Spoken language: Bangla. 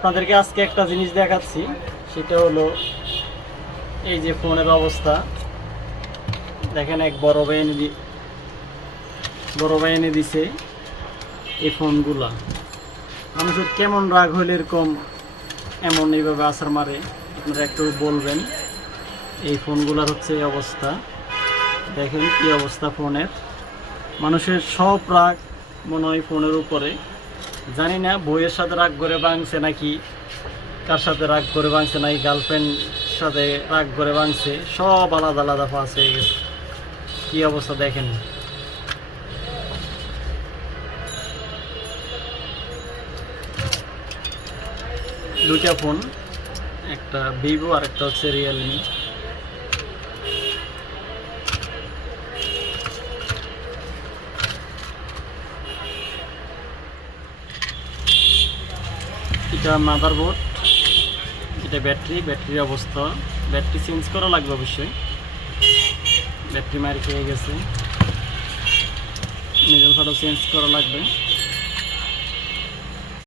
আপনাদেরকে আজকে একটা জিনিস দেখাচ্ছি, সেটা হলো এই যে ফোনের অবস্থা দেখেন। এক বড় ভাই এনে দিছে এই ফোনগুলা। মানুষের কেমন রাগ হইলে এরকম এইভাবে আছাড় মারে, আপনারা একটু বলবেন। এই ফোনগুলার হচ্ছে এই অবস্থা, দেখেন কি অবস্থা ফোনের। মানুষের সব রাগ মনে হয় ফোনের উপরে। জানি না বইয়ের সাথে রাগ করে ভাঙছে নাকি কার সাথে রাগ করে ভাঙছে, নাকি গার্লফ্রেন্ড সাথে রাগ করে ভাঙছে, সব আলাদা আলাদা ফাঁস হয়ে গেছে। কি অবস্থা দেখেন। দুইটা ফোন, একটা ভিভো আর একটা হচ্ছে রিয়েলমি। এটা মাদারবোর্ড, এটা ব্যাটারির অবস্থা। ব্যাটারি চেঞ্জ করা লাগবে অবশ্যই, ব্যাটারি মারি খেয়ে গেছে, মিডল ফাটাও চেঞ্জ করা লাগবে।